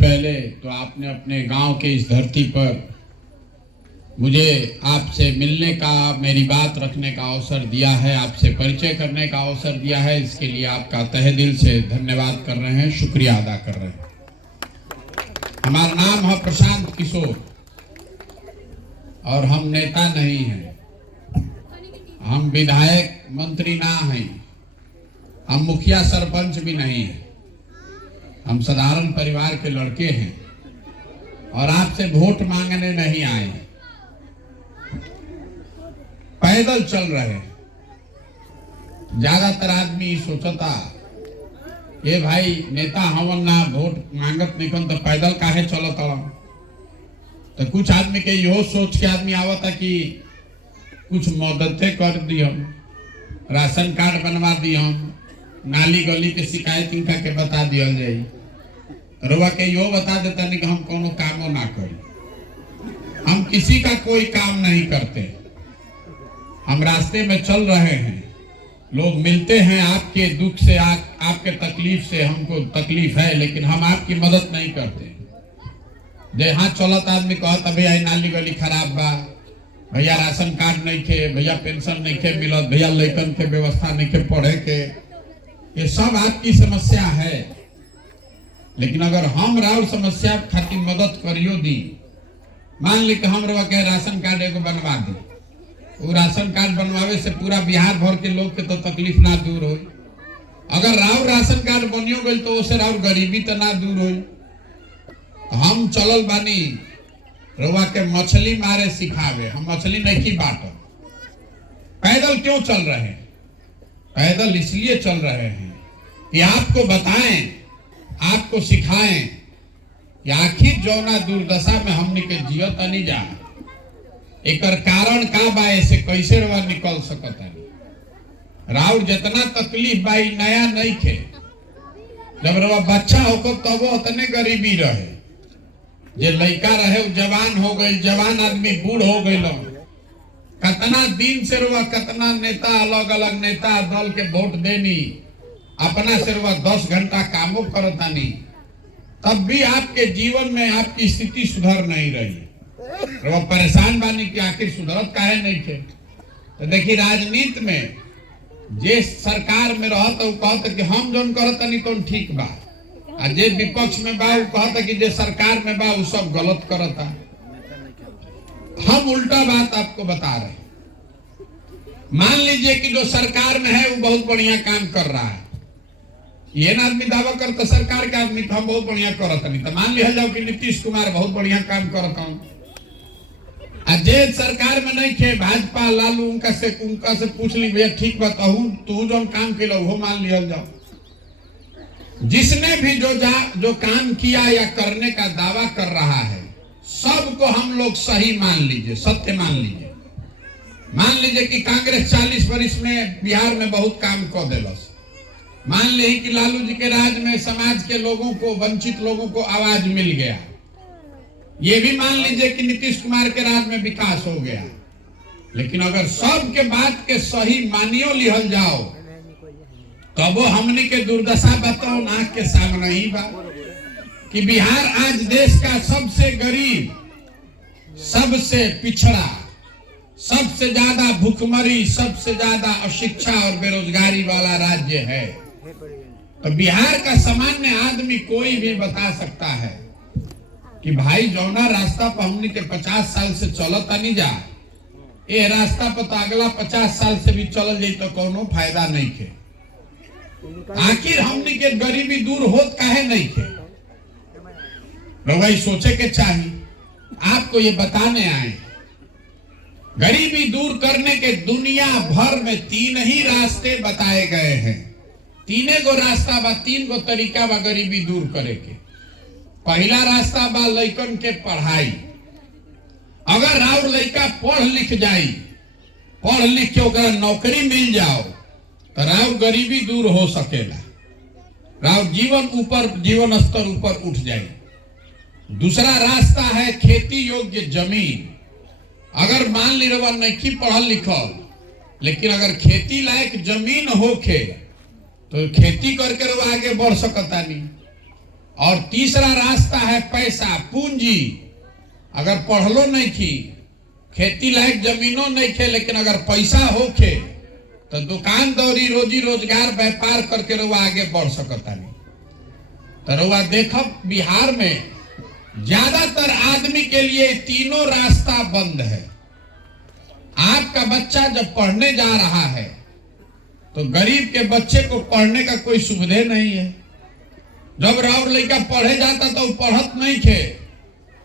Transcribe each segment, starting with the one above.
पहले तो आपने अपने गांव के इस धरती पर मुझे आपसे मिलने का, मेरी बात रखने का अवसर दिया है, आपसे परिचय करने का अवसर दिया है। इसके लिए आपका तहे दिल से धन्यवाद कर रहे हैं, शुक्रिया अदा कर रहे हैं। हमारा नाम है प्रशांत किशोर और हम नेता नहीं हैं, हम विधायक मंत्री ना हैं, हम मुखिया सरपंच भी नहीं हैं, हम साधारण परिवार के लड़के हैं और आपसे वोट मांगने नहीं आए हैं। पैदल चल रहे हैं। ज्यादातर आदमी सोचता ये भाई नेता हवन ना, वोट मांगत नहीं तो पैदल काहे चलत। तो कुछ आदमी के यो सोच के आदमी आवता कि कुछ मदद कर दी, हम राशन कार्ड बनवा दी, हम नाली गली के शिकायत इनका के बता दिया जाए। रुआ के यो बता देता नहीं कि हम कोनो कामो ना करें। हम किसी का कोई काम नहीं करते। हम रास्ते में चल रहे हैं, लोग मिलते हैं आपके दुख से, आपके तकलीफ से। हमको तकलीफ है लेकिन हम आपकी मदद नहीं करते। जहाँ चलत आदमी कहता भैया नाली गली खराब बा, भैया राशन कार्ड नहीं थे, भैया पेंशन नहीं थे मिलत, भैया लड़कन के व्यवस्था नहीं थे पढ़े के। ये सब आपकी समस्या है, लेकिन अगर हम राउर समस्या खातिर मदद करियो दी, मान ली कि हम रवा के राशन कार्ड एगो बनवा दी, वो राशन कार्ड बनवावे से पूरा बिहार भर के लोग के तो तकलीफ ना दूर हो। अगर राउर राशन कार्ड बनियो गई तो उससे राउर गरीबी तो ना दूर हो। हम चलल बानी रवा के मछली मारे सिखावे, हम मछली नहीं की बात। पैदल क्यों चल रहे हैं? पैदल इसलिए चल रहे हैं कि आपको बताएं, आपको सिखाएं कि आखिर जौना दुर्दशा में हमने के जियत नहीं जा, एकर कारण का बा, ऐसे कैसे रवा निकल सकता है। राउर जितना तकलीफ बा नया नहीं थे। जब रवा बच्चा होकर तब उतने गरीबी रहे, जे लड़का रहे जवान हो गए, जवान आदमी बूढ़ हो गए। कितना दिन से रवा कितना नेता, अलग अलग नेता दल के वोट देनी, अपना से रवा 10 घंटा कामों करता नहीं, तब भी आपके जीवन में आपकी स्थिति सुधर नहीं रही। रवा परेशान बानी कि आखिर सुधरत काहे नहीं थे। तो देखिए राजनीति में जे सरकार में रहता वो कहता कि हम जोन करता नहीं तो ठीक बा, और जे विपक्ष में बा वो कहता कि जे सरकार में बा वो सब गलत करता। हम उल्टा बात आपको बता रहे हैं। मान लीजिए कि जो सरकार में है वो बहुत बढ़िया काम कर रहा है, ये ना आदमी दावा करता सरकार के आदमी तो हम बहुत बढ़िया करता नहीं। तो मान लिया जाओ कि नीतीश कुमार बहुत बढ़िया काम करता हूं, जे सरकार में नहीं थे भाजपा लालू, उनका से पूछ ली भैया ठीक बताऊं तू जो काम किया वो मान लिया जाओ। जिसने भी जो काम किया या करने का दावा कर रहा है सबको हम लोग सही मान लीजिए, सत्य मान लीजिए। मान लीजिए कि कांग्रेस 40 वर्ष में बिहार में बहुत काम कर दिलस। मान ली कि लालू जी के राज में समाज के लोगों को, वंचित लोगों को आवाज मिल गया। ये भी मान लीजिए कि नीतीश कुमार के राज में विकास हो गया। लेकिन अगर सब के बात के सही मानियो लिहल जाओ तब वो हमने के दुर्दशा बताओ नाक के सामने ही बा कि बिहार आज देश का सबसे गरीब, सबसे पिछड़ा, सबसे ज्यादा भूखमरी, सबसे ज्यादा अशिक्षा और बेरोजगारी वाला राज्य है। तो बिहार का सामान्य आदमी कोई भी बता सकता है कि भाई जौना रास्ता पर हमने के 50 साल से चलता नहीं जा, ये रास्ता पर तो अगला 50 साल से भी चल जाए तो कोनो फायदा नहीं थे। आखिर हमने के गरीबी दूर होत काहे नहीं थे? भाई सोचे के चाहिए। आपको ये बताने आए गरीबी दूर करने के दुनिया भर में 3 ही रास्ते बताए गए हैं। 3 गो रास्ता बा, 3 गो तरीका बा गरीबी दूर करे के। पहला रास्ता बा लइकन के पढ़ाई। अगर राउर लइका पढ़ लिख जाई, पढ़ लिख के ओकरा नौकरी मिल जाओ तो राउर गरीबी दूर हो सकेला, राउर जीवन स्तर ऊपर उठ जाए। दूसरा रास्ता है खेती योग्य जमीन। अगर मान ली रवा नहीं पढ़ल लिखल, लेकिन अगर खेती लायक जमीन होखे तो खेती करके रवा आगे बढ़ सकता नहीं। और तीसरा रास्ता है पैसा, पूंजी। अगर पढ़लो नहीं थी, खेती लायक जमीनों नहीं थे, लेकिन अगर पैसा होखे तो दुकान दौरी, रोजी रोजगार, व्यापार करके रउआ आगे बढ़ सकता नहीं। तो रउआ देखो बिहार में ज्यादातर आदमी के लिए तीनों रास्ता बंद है। आपका बच्चा जब पढ़ने जा रहा है तो गरीब के बच्चे को पढ़ने का कोई सुविधा नहीं है। जब राउर लड़का पढ़े जाता तो वो पढ़त नहीं थे,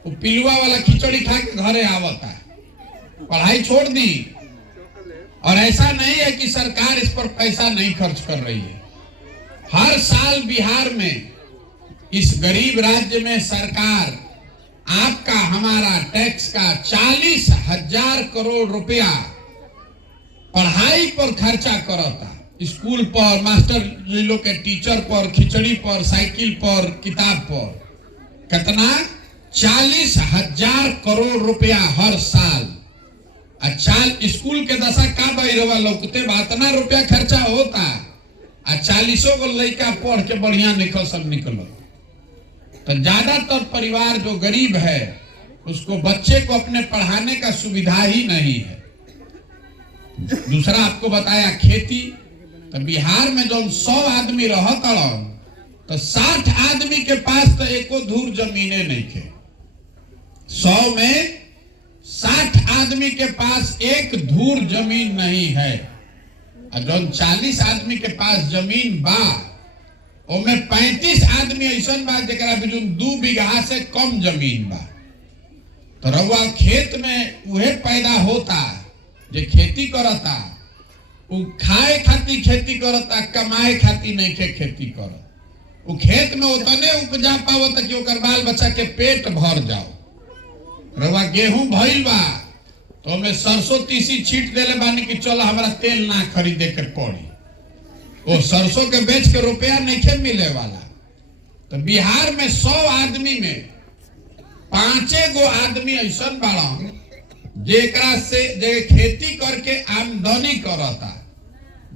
वो पिलुआ वाला खिचड़ी खा के घरे आवता है, पढ़ाई छोड़ दी। और ऐसा नहीं है कि सरकार इस पर पैसा नहीं खर्च कर रही है। हर साल बिहार में, इस गरीब राज्य में सरकार आपका हमारा टैक्स का 40,000 करोड़ रुपया पढ़ाई पर खर्चा करता। स्कूल पर, मास्टर लोग के टीचर पर, खिचड़ी पर, साइकिल पर, किताब पर। कितना? 40,000 करोड़ रुपया हर साल। अच्छा, स्कूल के दशा का बहिरवा लौकते बातना रुपया खर्चा होता। 40 गो लड़का पढ़ के बढ़िया निकल सब निकलो। तो ज्यादातर परिवार जो गरीब है उसको बच्चे को अपने पढ़ाने का सुविधा ही नहीं है। दूसरा आपको बताया खेती। तो बिहार में जो 100 आदमी रहता तो 60 आदमी के पास तो एको धूर जमीने नहीं थे। 100 में 60 आदमी के पास एक धूर जमीन नहीं है। और जो 40 आदमी के पास जमीन बा, उनमें 35 आदमी ऐसा बा जरा भी 2 बीघा से कम जमीन बा। तो रउआ खेत में उहे पैदा होता जो खेती करता, वो खाए खाती खेती करता, कमाए खाती नहीं के खेती करता। वो खेत में उतने उपजा पावता कि ओकर बाल बच्चा के पेट भर जाओ। रउआ गेहूं भइल बा तो हमें सरसों तीसी छीट देले बानी कि चलो हमारा तेल ना खरीदे के पड़ी। वो सरसों के बेच के रुपया नहीं के मिले वाला। तो बिहार में 100 आदमी में 5 गो आदमी ऐसा बाड़ा जेकरा से जे खेती करके आमदनी करता।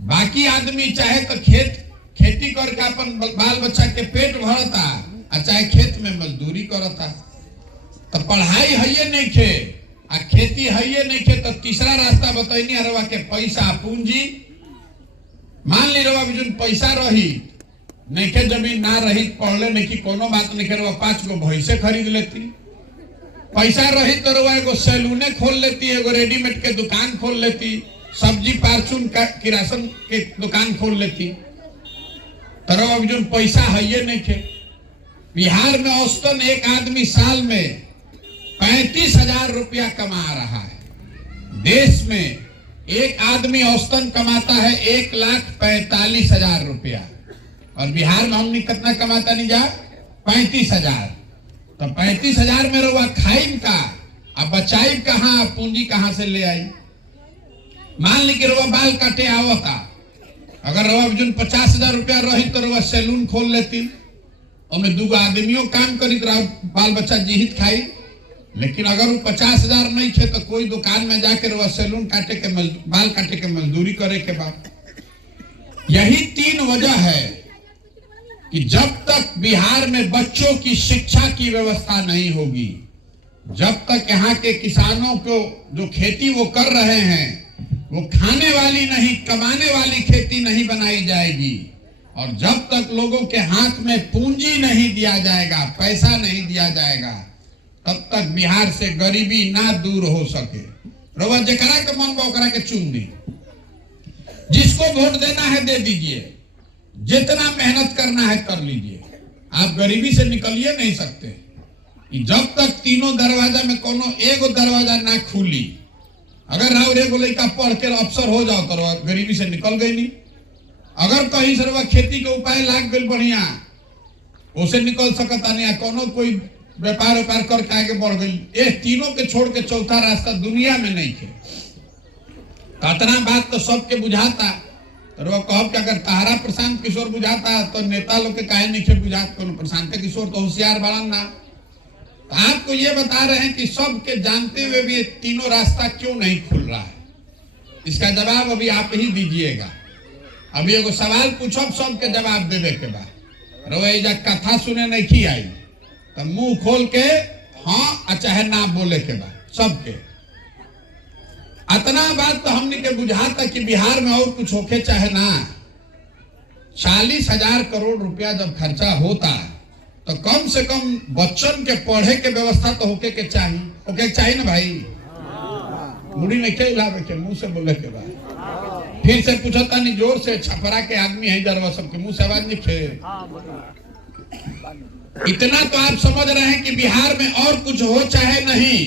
बाकी आदमी चाहे तो खेती करके अपन बाल बच्चा के पेट भरता, और चाहे खेत में मजदूरी करता। तो पढ़ाई है नहीं खे, आ खेती है नहीं खे। तो तीसरा रास्ता बताइनी अरवा के पैसा, पूंजी। मान ली रवा भी पैसा रही नहीं के, जमीन ना रही, पढ़ले नहीं की कोनो बात नहीं करे, 5 गो भैंसे खरीद लेती। पैसा रही तो रवा एगो सैलूने खोल लेती, एगो रेडीमेड के दुकान खोल लेती, सब्जी पारचून का किरासन के दुकान खोल लेती। तो रवा भी पैसा है नहीं खे। बिहार में औसतन एक आदमी साल में 35,000 रुपया कमा रहा है। देश में एक आदमी औसतन कमाता है 1,45,000 रुपया, और बिहार में हमने कितना कमाता नहीं जा? 35,000। तो 35,000 में रउआ खाइम का, अब बचाई कहाँ, पूंजी कहाँ से ले आई? मान ली कि रउआ बाल काटे आवता, अगर रउआ 50,000 रुपया रही तो रउआ सैलून खोल लेती, उनमें 2 आदमियों काम करी, बाल बच्चा जीहित खाई। लेकिन अगर वो 50,000 नहीं थे तो कोई दुकान में जाकर वह सैलून काटे के बाल काटे के मजदूरी करे के बाद। यही 3 वजह है कि जब तक बिहार में बच्चों की शिक्षा की व्यवस्था नहीं होगी, जब तक यहाँ के किसानों को जो खेती वो कर रहे हैं वो खाने वाली नहीं, कमाने वाली खेती नहीं बनाई जाएगी, और जब तक लोगों के हाथ में पूंजी नहीं दिया जाएगा, पैसा नहीं दिया जाएगा, तब तक बिहार से गरीबी ना दूर हो सके। रउआ जकरा के मन बा ओकरा के चुन दी, जिसको वोट देना है दे दीजिए, जितना मेहनत करना है कर लीजिए। आप गरीबी से निकलिए नहीं सकते। जब तक तीनों दरवाजा में कोनो एगो दरवाजा ना खुली, अगर राव एगो लड़का पढ़ के अफसर हो जाओ तो गरीबी से निकल गई नहीं। अगर कहीं से खेती के उपाय लाग गई बढ़िया, उसे निकल सकता नहीं। कोनो कोई व्यापार करके आगे बढ़ गई। ये तीनों के छोड़ के चौथा रास्ता दुनिया में नहीं थे। इतना बात तो सबके बुझाता। तो वो कहो कि अगर तारा प्रशांत किशोर बुझाता तो नेता लोग के काहे नहीं खे बुझात? प्रशांत किशोर तो होशियार बड़ा ना। तो आपको ये बता रहे हैं कि सबके जानते हुए भी ये तीनों रास्ता क्यों नहीं खुल रहा है, इसका जवाब अभी आप ही दीजिएगा। अभी एगो सवाल पूछो, सबके जवाब देवे के बाद रवैया कथा सुने नहीं की आई तो मुंह खोल के हाँ चाहे ना बोले के बाद सबके अतना बात तो हमने के बुझाता कि बिहार में और कुछ होके चाहे ना 40,000 करोड़ रुपया जब खर्चा होता तो कम से कम बच्चन के पढ़े के व्यवस्था तो होके के चाहिए ना भाई। मुड़ी में क्या लावे के मुंह से बोले के बाद फिर से पूछता नहीं जोर से छपरा के आदमी है दरवा सबके मुंह से आवाज नहीं खे। इतना तो आप समझ रहे हैं कि बिहार में और कुछ हो चाहे नहीं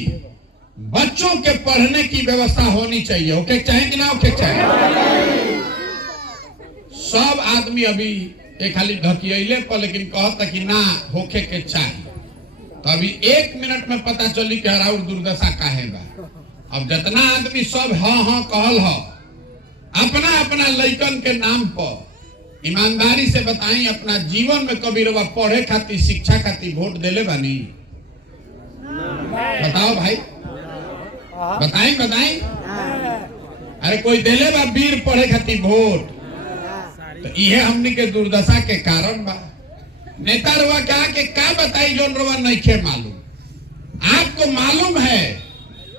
बच्चों के पढ़ने की व्यवस्था होनी चाहिए। ओके चाहे कि ना ओके चाहे सब आदमी अभी एक खाली ढकियले पर लेकिन कहता कि ना होके के चाहिए तो अभी 1 मिनट में पता चली कि हराउर दुर्दशा काहे बा। अब जितना आदमी सब हाँ कहल हो अपना अपना लइकन के नाम पर ईमानदारी से बताई अपना जीवन में कभी रवा पढ़े खातिर शिक्षा खातिर वोट देले बानी? बताओ भाई बताई अरे कोई देले बा वीर पढ़े खातिर वोट? तो ये हमनी के दुर्दशा के कारण बा। नेता रवा क्या बताई जोन रवा नहीं खे मालूम। आपको मालूम है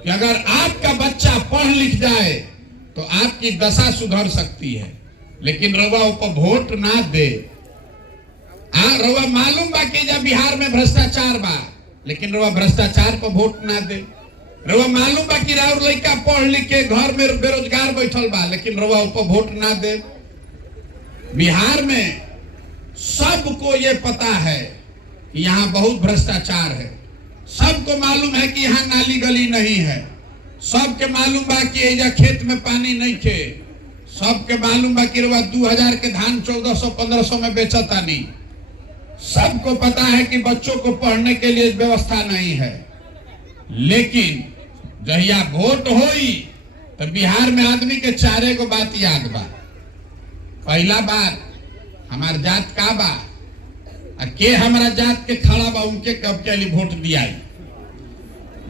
कि अगर आपका बच्चा पढ़ लिख जाए तो आपकी दशा सुधर सकती है लेकिन रवा ऊपर वोट ना दे। रवा मालूम बा कि जब बिहार में भ्रष्टाचार बा लेकिन रवा भ्रष्टाचार पर वोट ना दे। रवा मालूम बा कि राउर लड़का पढ़ लिख के घर में बेरोजगार बैठल बा लेकिन रवा ऊपर वोट ना दे। बिहार में सबको ये पता है कि यहाँ बहुत भ्रष्टाचार है। सबको मालूम है कि यहाँ नाली गली नहीं है। सबके मालूम बा कि एजा खेत में पानी नहीं थे। सबके मालूम बा कि 2000 के धान 1400-1500 में बेचता नहीं। सबको पता है कि बच्चों को पढ़ने के लिए व्यवस्था नहीं है। लेकिन जहिया वोट होई तो बिहार में आदमी के चारे को बात याद बा। पहला बात हमार जात का बा के हमारा जात के खड़ा बा उनके कब के लिए वोट दिया।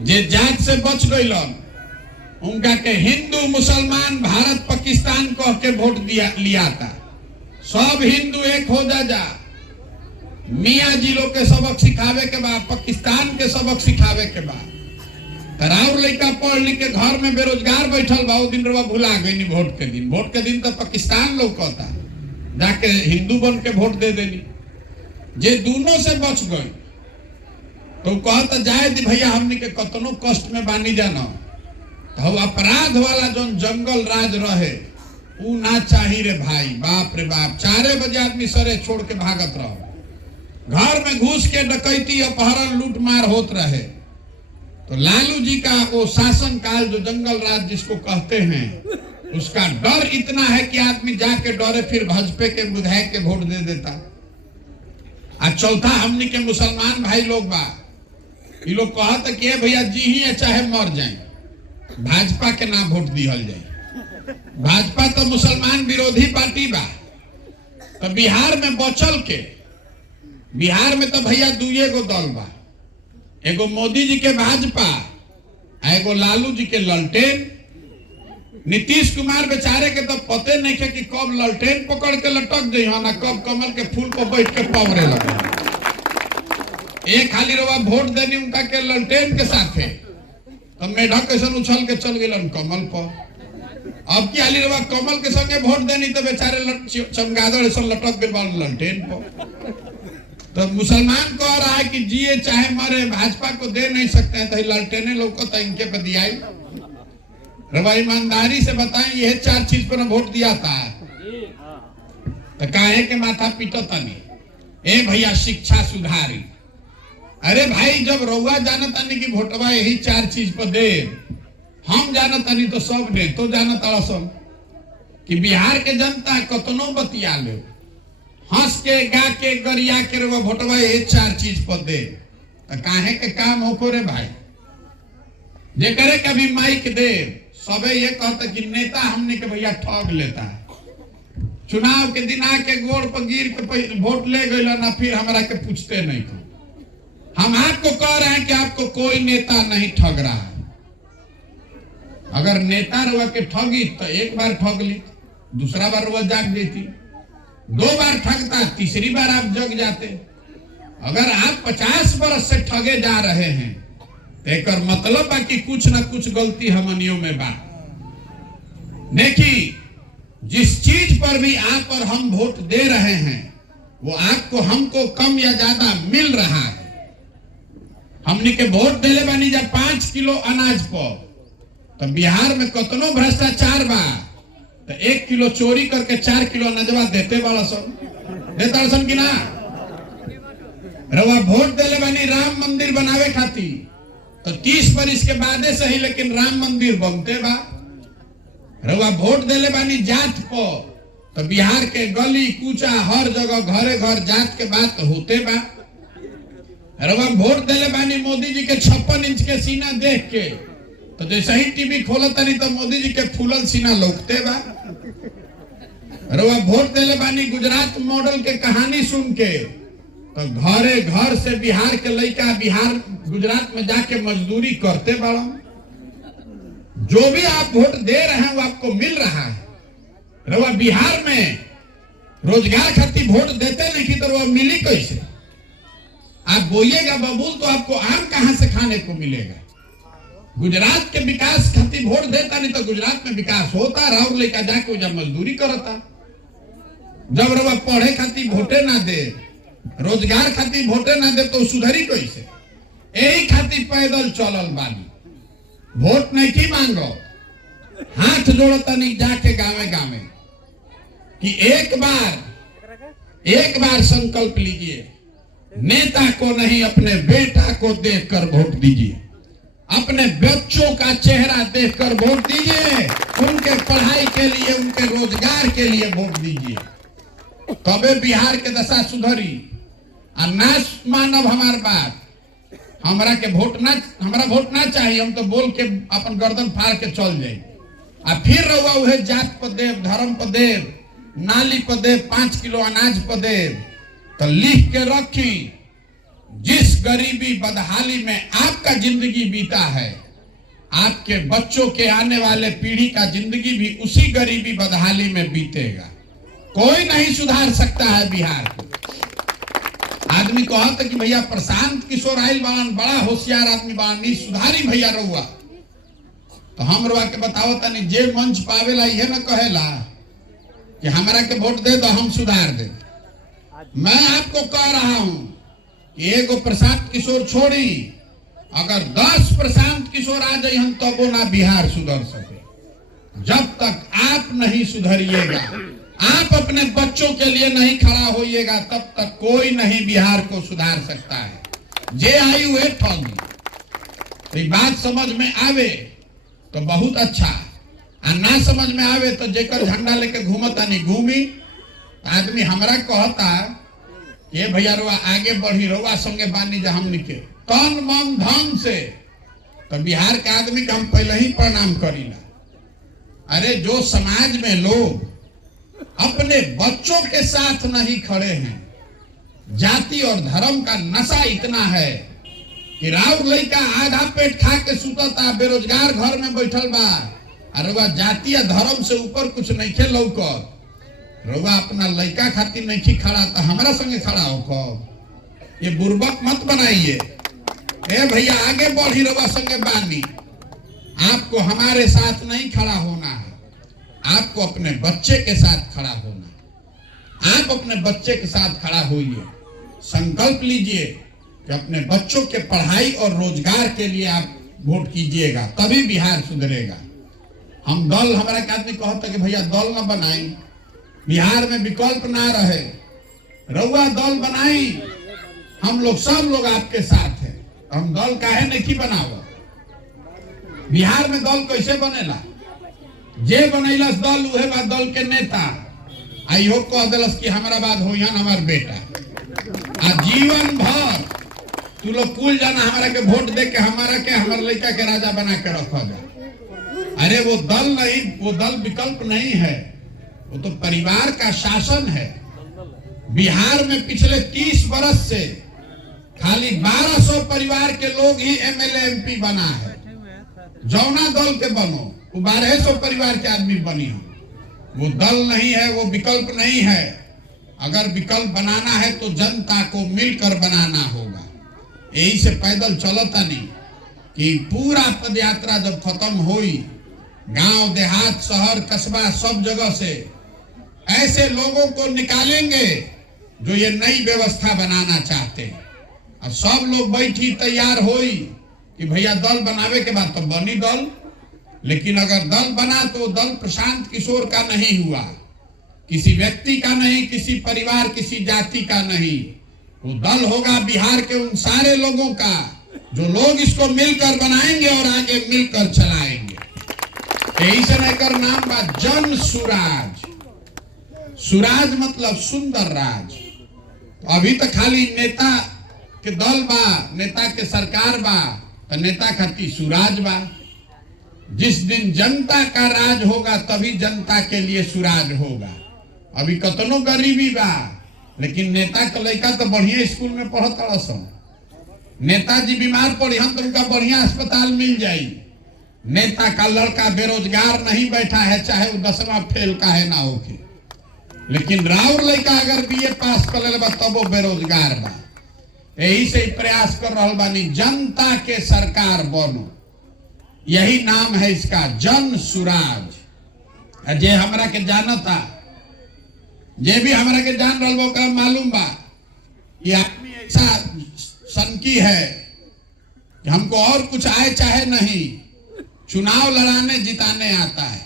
जे जात से बच गईलन उनका के हिंदू मुसलमान भारत पाकिस्तान कह के वोट लिया था। सब हिंदू एक हो जा मियाँ जी लोग के सबक सिखावे के बाद पाकिस्तान के सबक सिखावे के बाद राउर लड़का पढ़ लिख के घर में बेरोजगार बैठल बा। दिन रवा भुला गई वोट के दिन तो पाकिस्तान लोग कहता जाके हिंदू बन के वोट दे देनी। जे दोनों से बच गई तो कहता जाए दी भैया हमने के कतनो कष्ट में बानी जाना तो अपराध वाला जो जंगल राज रहे ऊ ना चाही रे भाई। बाप रे बाप 4 बजे आदमी सरे छोड़ के भागत रहो। घर में घुस के डकैती अपहरण लूट मार होत रहे। तो लालू जी का वो शासन काल जो जंगल राज जिसको कहते हैं उसका डर इतना है कि आदमी जाके डरे फिर भाजपा के विधायक के वोट दे देता। और चौथा हमने के मुसलमान भाई लोग बा ये लोग कहता कि भैया जी ही चाहे मर जाए भाजपा के नाम वोट दिहल जाए। भाजपा तो मुसलमान विरोधी पार्टी बा। तो बिहार में बचल के बिहार में तो भैया 2 गो दल बा। एगो मोदी जी के भाजपा एगो लालू जी के ललटेन। नीतीश कुमार बेचारे के तो पते नहीं है कि कब ललटेन पकड़ के लटक जाइए ना कब कमल के फूल पर बैठ के पवरे लगे। एक खाली रवा वोट देनी उनका के ललटेन के साथ है तो मेढक कैसे उछल के चल गए कमल पर। अब की हाली रवा कमल के संगे वोट देनी तो बेचारे चमगादड़ ऐसा लटक गए ललटेन पर। तो मुसलमान कह रहा है कि जिए चाहे मरे भाजपा को दे नहीं सकते हैं तो ललटेने लोग को तो इनके पे दिया। रवा ईमानदारी से बताएं यह 4 चीज पर वोट दिया था तो काहे के माथा पीटता नहीं। भैया शिक्षा सुधारी। अरे भाई जब रउआ जानता नहीं कि वोटवा यही 4 चीज पर दे हम जानता नहीं तो सब दे तो जानता सब कि बिहार के जनता कतनो बतिया ले हंस के गा के गरिया के रवा वोटवा यही 4 चीज पर दे तो काहे के काम हो रे भाई। जे करे कभी माइक दे सबे ये कहता कि नेता हमने के भैया ठग लेता है। चुनाव के दिन आके गोड़ पर गिर के वोट ले गए ना फिर हमारा के पूछते नहीं को। हम आपको कह रहे हैं कि आपको कोई नेता नहीं ठग रहा है। अगर नेता रुआ के ठगी तो एक बार ठग ली दूसरा बार रुआ जाग देती। 2 बार ठगता, तीसरी बार आप जग जाते। अगर आप 50 बरस से ठगे जा रहे हैं तो एक मतलब है कि कुछ ना कुछ गलती हमनियों में बा। देखिए, जिस चीज पर भी आप और हम वोट दे रहे हैं वो आपको हमको कम या ज्यादा मिल रहा है। हमने के वोट देले बानी जा 5 किलो अनाज पर, तो बिहार में कतनो भ्रष्टाचार बा तो 1 किलो चोरी करके 4 किलो अनाजवा देते वाला सब देता सन की ना। रवा वोट देले बानी राम मंदिर बनावे खातिर, तो 30 बरिस के बाद सही लेकिन राम मंदिर बनते बा। रवा वोट देले बानी जात पर, तो बिहार के गली कूचा हर जगह घरे घर जात के बात होते बा। रवा वोट देले बानी मोदी जी के 56 इंच के सीना देख के, तो जैसे ही टीवी खोलता नहीं तो मोदी जी के फूलल सीना लौकते बा। रवा वोट देले बानी गुजरात मॉडल के कहानी सुन के, तो घरे घर से बिहार के लड़का बिहार गुजरात में जाके मजदूरी करते बड़ा। जो भी आप वोट दे रहे हैं वो आपको मिल रहा है। रवा बिहार में रोजगार खातिर वोट देते नहीं कि तो वो मिली कैसे? आप बोलिएगा बबूल तो आपको आम कहां से खाने को मिलेगा? गुजरात के विकास खातिर वोट देता नहीं तो गुजरात में विकास होता, राहुल लेकर जाके जब मजदूरी करता। जब रवा पढ़े खातिर वोटे ना दे, रोजगार खातिर वोटे ना दे तो सुधरी कैसे? यही खातिर पैदल चलल बानी, वोट नहीं की मांगो, हाथ जोड़ता नहीं जाके गावे गावे कि एक बार संकल्प लीजिए, नेता को नहीं अपने बेटा को देखकर वोट दीजिए, अपने बच्चों का चेहरा देखकर वोट दीजिए, उनके पढ़ाई के लिए उनके रोजगार के लिए वोट दीजिए, तबे बिहार के दशा सुधरी। और ना मानव हमार बात, हमरा वोट ना चाहिए, हम तो बोल के अपन गर्दन फाड़ के चल जाए। आ फिर रहुआ उहे जात पर देव, धर्म पर देव, नाली पर देव, 5 किलो अनाज पर देव, तो लिख के रखी जिस गरीबी बदहाली में आपका जिंदगी बीता है, आपके बच्चों के आने वाले पीढ़ी का जिंदगी भी उसी गरीबी बदहाली में बीतेगा। कोई नहीं सुधार सकता है बिहार को। आदमी कहता कि भैया प्रशांत किशोर आइल बालन, बड़ा होशियार आदमी बानी, सुधारी भैया रहुआ। तो हम रहुआ के बतावता नहीं, जे मंच पावेला यह ना कहेला कि हमारा के वोट दे दो हम सुधार दे। मैं आपको कह रहा हूं कि एगो प्रशांत किशोर छोड़ी, अगर 10 प्रशांत किशोर आ जाए हम तबो ना बिहार सुधर सके। जब तक आप नहीं सुधरिएगा, आप अपने बच्चों के लिए नहीं खड़ा होइएगा, तब तक कोई नहीं बिहार को सुधार सकता है। जे आई हुए ठगी, तो बात समझ में आवे तो बहुत अच्छा, और ना समझ में आवे तो जेकर झंडा लेके घूमता नहीं घूमी। आदमी हमरा कहता ये भैया रुआ आगे बढ़ी, रुआ संगे बानी जा हमनी के तन मन धन से, तो बिहार के आदमी का हम पहले ही प्रणाम करीला। अरे जो समाज में लोग अपने बच्चों के साथ नहीं खड़े हैं, जाति और धर्म का नशा इतना है कि राव लड़का आधा पेट खा के सुतता, बेरोजगार घर में बैठल बा, और वह जाति या धर्म से ऊपर कुछ नहीं खे लौकर, रउआ अपना लड़का खातिर नहीं खड़ा तो हमारा संगे खड़ा हो। ये बुर्बक मत बनाइए। ए भैया आगे बढ़ी, रउआ संगे बानी, आपको हमारे साथ नहीं खड़ा होना है, आपको अपने बच्चे के साथ खड़ा होना है। आप अपने बच्चे के साथ खड़ा होइए, संकल्प लीजिए कि अपने बच्चों के पढ़ाई और रोजगार के लिए आप वोट कीजिएगा, तभी बिहार सुधरेगा। हम दल, हमारा एक आदमी कहता कि भैया दल न बनाई, बिहार में विकल्प ना रहे, रउआ दल बनाई, हम लोग सब लोग आपके साथ हैं। हम दल काहे नहीं बनावा? बिहार में दल कैसे बनेला? जे बनैलस दल उहे बा दल के नेता, आइयो कह दिलस कि हमारा बाद होइहन हमार बेटा, आ जीवन भर तू लोग कुल जाना हमारा के वोट दे के हमारा के हमार लड़का के राजा बना के रखा जा। अरे वो दल नहीं, वो दल विकल्प नहीं है, वो तो परिवार का शासन है। बिहार में पिछले 30 बरस से खाली 1200 परिवार के लोग ही एमएलए एमपी बना है। जौना दल के बनो, वो 1200 परिवार के आदमी बनी हो, वो दल नहीं है, वो विकल्प नहीं है। अगर विकल्प बनाना है तो जनता को मिलकर बनाना होगा। यही से पैदल चलता नहीं कि पूरा पद यात्रा जब खत्म हुई, गांव देहात शहर कस्बा सब जगह से ऐसे लोगों को निकालेंगे जो ये नई व्यवस्था बनाना चाहते हैं। और सब लोग बैठी तैयार हुई कि भैया दल बनावे के बाद तो बनी दल, लेकिन अगर दल बना तो दल प्रशांत किशोर का नहीं हुआ, किसी व्यक्ति का नहीं, किसी परिवार किसी जाति का नहीं, वो दल होगा बिहार के उन सारे लोगों का जो लोग इसको मिलकर बनाएंगे और आगे मिलकर चलाएंगे। यही से लेकर नाम बा जन सुराज। सुराज मतलब सुंदर राज। तो अभी तो खाली नेता के दल बा, नेता के सरकार बा, तो नेता खाती सुराज बा। जिस दिन जनता का राज होगा तभी जनता के लिए सुराज होगा। अभी कतनो गरीबी बा, लेकिन नेता का लड़का तो बढ़िया स्कूल में पढ़ता सन। नेताजी बीमार पड़ी हम तो उनका बढ़िया अस्पताल मिल जाई। नेता का लड़का बेरोजगार नहीं बैठा है, चाहे वो 10वां फेल का है ना होके, लेकिन राउर लड़का अगर बीए पास कर ले तब वो बेरोजगार बा। यही से प्रयास कर रहा बानी जनता के सरकार बनो, यही नाम है इसका, जन सुराज। जे हमरा के जानता, जे भी हमरा के जान रहा का मालूम बा ये आदमी ऐसा सनकी है कि हमको और कुछ आए चाहे नहीं, चुनाव लड़ाने जिताने आता है।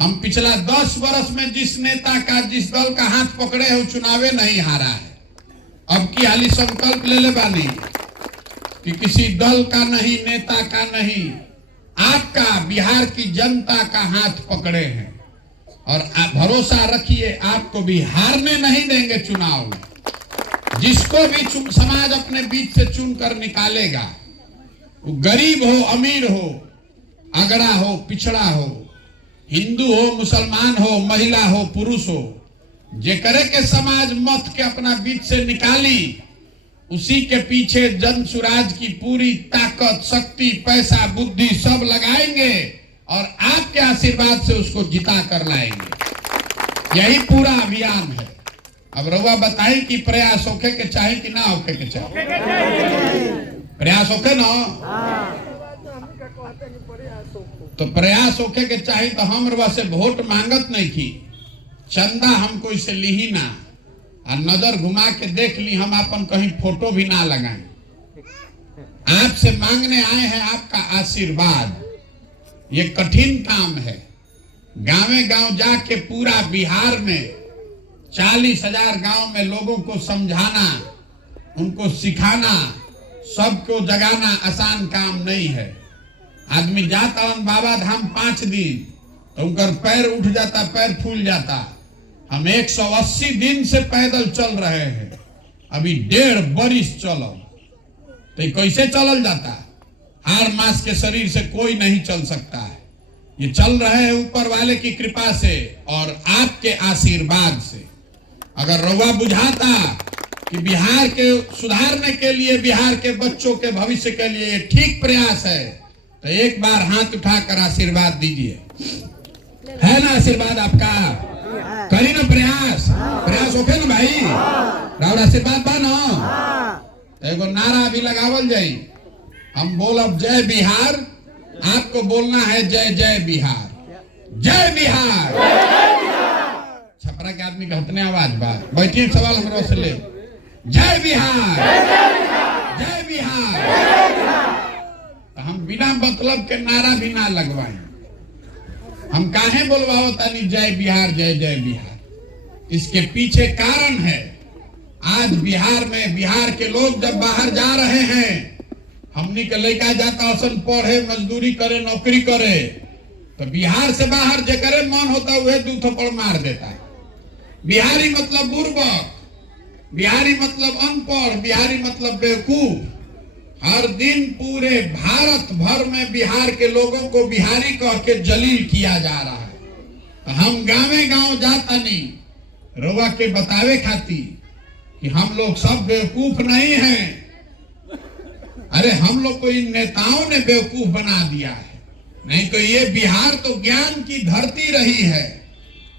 हम पिछला 10 वर्ष में जिस नेता का जिस दल का हाथ पकड़े हैं वो चुनावे नहीं हारा है। अब की हाली संकल्प ले ले बानी कि किसी दल का नहीं, नेता का नहीं, आपका बिहार की जनता का हाथ पकड़े हैं और आप भरोसा रखिए आपको भी हारने नहीं देंगे चुनाव में। जिसको भी समाज अपने बीच से चुनकर निकालेगा, वो गरीब हो अमीर हो, अगड़ा हो पिछड़ा हो, हिंदू हो मुसलमान हो, महिला हो पुरुष हो, जे करे के समाज मत के अपना बीच से निकाली, उसी के पीछे जन सुराज की पूरी ताकत शक्ति पैसा बुद्धि सब लगाएंगे और आपके आशीर्वाद से उसको जिता कर लाएंगे। यही पूरा अभियान है। अब रउआ बताई कि प्रयास होके के चाहे कि ना होके के चाहे? प्रयास होके ना, तो प्रयास होके के चाहे तो हम रउआ से वोट मांगत नहीं की, चंदा हमको इसे ली ही ना, और नजर घुमा के देख ली, हम अपन कहीं फोटो भी ना लगाएं। आपसे मांगने आए हैं आपका आशीर्वाद। ये कठिन काम है। गांवे गांव जाके पूरा बिहार में 40,000 गांव में लोगों को समझाना, उनको सिखाना, सबको जगाना आसान काम नहीं है। आदमी जाता बाबा धाम 5 दिन तो उनका पैर उठ जाता, पैर फूल जाता। हम 180 दिन से पैदल चल रहे हैं, अभी 1.5 बरिस चलो तो कैसे चलल जाता? हार मास के शरीर से कोई नहीं चल सकता है। ये चल रहे हैं ऊपर वाले की कृपा से और आपके आशीर्वाद से। अगर रउआ बुझाता कि बिहार के सुधारने के लिए, बिहार के बच्चों के भविष्य के लिए ठीक प्रयास है, तो एक बार हाथ उठाकर आशीर्वाद दीजिए। है ना आशीर्वाद आपका? करी ना प्रयास, प्रयास होके ना भाई, राउर आशीर्वाद बा ना। एगो नारा भी लगावल जाई, हम बोलब जय बिहार, आपको बोलना है जय जय बिहार, जय बिहार। छपरा के आदमी कहते आवाज बात बैठिए, सवाल हमारे से ले, जय बिहार, जय बिहार। तो हम बिना मतलब के नारा भी ना लगवाएं। हम काहे बोलवाओ तानी जय बिहार जय जय बिहार? इसके पीछे कारण है, आज बिहार में बिहार के लोग जब बाहर जा रहे हैं, हमनी के लड़का जाता असन पढ़े, मजदूरी करे, नौकरी करे, तो बिहार से बाहर जे करे मन होता वह 2 थप्पड़ मार देता है। बिहारी मतलब बुर्बक, बिहारी मतलब अनपढ़, बिहारी मतलब बेवकूफ। हर दिन पूरे भारत भर में बिहार के लोगों को बिहारी कह के जलील किया जा रहा है। तो हम गांवे गांव जाता नहीं रउआ के बतावे खाती कि हम लोग सब बेवकूफ नहीं हैं। अरे हम लोग को इन नेताओं ने बेवकूफ बना दिया है, नहीं तो ये बिहार तो ज्ञान की धरती रही है।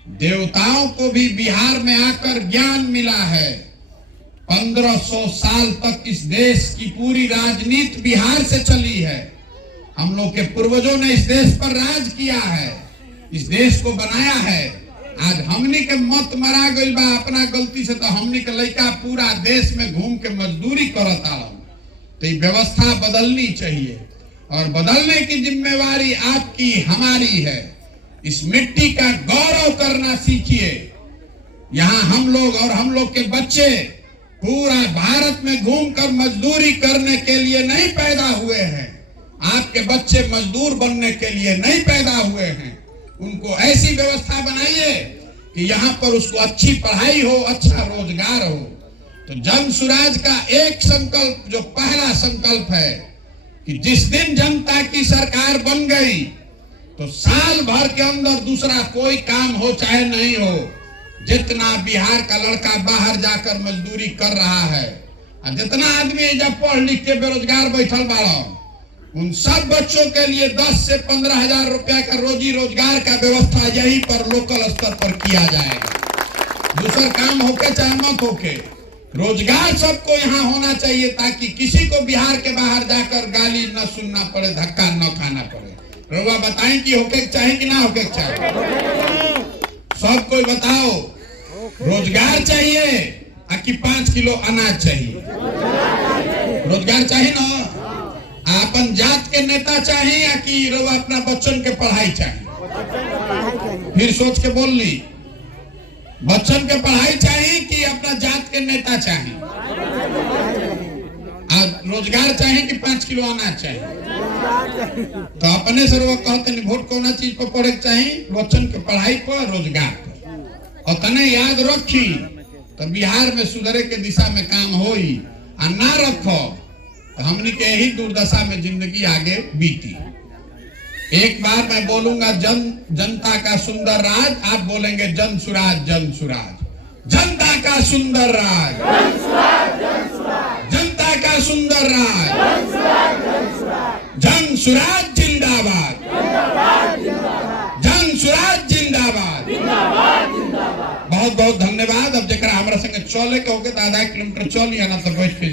देवताओं को भी बिहार में आकर ज्ञान मिला है। 1500 साल तक इस देश की पूरी राजनीति बिहार से चली है। हम लोग के पूर्वजों ने इस देश पर राज किया है, इस देश को बनाया है। आज हमनी के मत मरा गई बा अपना गलती से, तो हमनी के लड़का पूरा देश में घूम के मजदूरी करता। तो ये व्यवस्था बदलनी चाहिए और बदलने की जिम्मेवारी आपकी हमारी है। इस मिट्टी का गौरव करना सीखिए। यहाँ हम लोग और हम लोग के बच्चे पूरा भारत में घूमकर मजदूरी करने के लिए नहीं पैदा हुए हैं। आपके बच्चे मजदूर बनने के लिए नहीं पैदा हुए हैं। उनको ऐसी व्यवस्था बनाइए कि यहाँ पर उसको अच्छी पढ़ाई हो, अच्छा रोजगार हो। तो जन सुराज का एक संकल्प, जो पहला संकल्प है कि जिस दिन जनता की सरकार बन गई तो साल भर के अंदर दूसरा कोई काम हो चाहे नहीं हो, जितना बिहार का लड़का बाहर जाकर मजदूरी कर रहा है और जितना आदमी जब पढ़ लिख के बेरोजगार बैठल बाड़ा, उन सब बच्चों के लिए 10 से 15 हजार रुपया का रोजी रोजगार का व्यवस्था यहीं पर लोकल स्तर पर किया जाएगा। दूसरा काम होके चाहे मत होके, रोजगार सबको यहाँ होना चाहिए ताकि किसी को बिहार के बाहर जाकर गाली न सुनना पड़े, धक्का न खाना पड़े। रउआ बताएं कि होके चाहे कि ना होके चाहे? सब कोई बताओ, रोजगार चाहिए कि 5 किलो अनाज चाहिए? रोजगार चाहिए ना। अपन जात के नेता चाहिए या कि रउआ अपना बच्चन के पढ़ाई चाहिए? फिर सोच के बोल ली, बच्चन के पढ़ाई चाहिए कि अपना जात के नेता चाहिए? रोजगार चाहिए कि 5 किलो अनाज चाहिए? तो अपने से रउआ कहते नहीं वोट कौन चीज पर पड़े चाहिए? बच्चन के पढ़ाई पर, रोजगार पर। और तने याद रखी तो बिहार में सुधरे के दिशा में काम होई, और ना रखो तो हमनी के यही दुर्दशा में जिंदगी आगे बीती। एक बार मैं बोलूंगा जनता का सुंदर राज, आप बोलेंगे जन सुराज जन सुराज। जनता का सुंदर राज, जनता का सुंदर राज, जन सुराज जिंदाबाद, जन सुराज जिंदाबाद। बहुत बहुत धन्यवाद। अब जरा हमारा संग चले के होके तो आधा किलोमीटर चलिए ना तो बैठ के